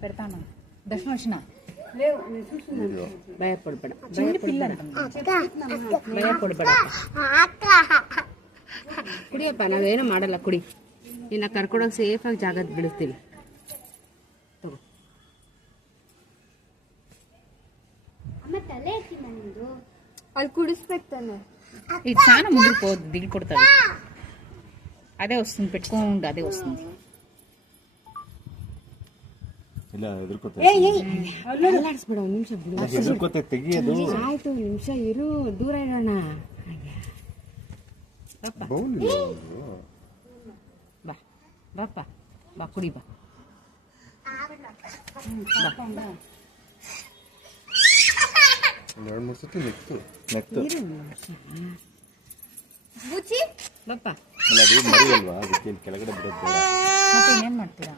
పెడతాను దర్శనం వచ్చిన భయపడబడ చిన్న పిల్ల ಭಯಪಡಬೇಡ ಕುಡಿಯಪ್ಪ ನಾವೇನು ಮಾಡಲ್ಲ ಕುಡಿ ಇನ್ನು ಕರ್ಕೊಂಡೋಗಿ ಸೇಫಾಗಿ ಜಾಗದ ಬಿಡಿಸ್ತೀವಿ ತಗೋ ಅಲ್ಲಿ కుడిస్పెక్ ತಾನೆ ఇది చాలా ముందుకు పోద్ది దిగి కొడతాడు అదే వస్తుంది పెట్టుకోండి అదే వస్తుంది ಇಲ್ಲ ಎದುರ್ಕೋತ ಅಲ್ಲಾಡಿಸ್ಬೇಡ ಒಂದು ನಿಮಿಷ ಬಿಡು ಎದುರ್ಕೋತ ತೆಗಿಯೋದು ಆಯ್ತು ನಿಮಿಷ ಇರು ದೂರ ಇರೋಣ ಬಾ ಬಾಪ್ಪ ಬಾ ಕುಡಿ ಬಾ ಎರಡು ಮೂರು ಸತಿ ನೆಕ್ತು ಬಾಪ್ಪ ಅಲ್ಲ ಅದು ಮರಿ ಅಲ್ವಾ ಅದಕ್ಕೆ ಕೆಳಗಡೆ ಬಿಡೋದು ಮತ್ತೆ ಇನ್ನೇನು ಮಾಡ್ತೀರಾ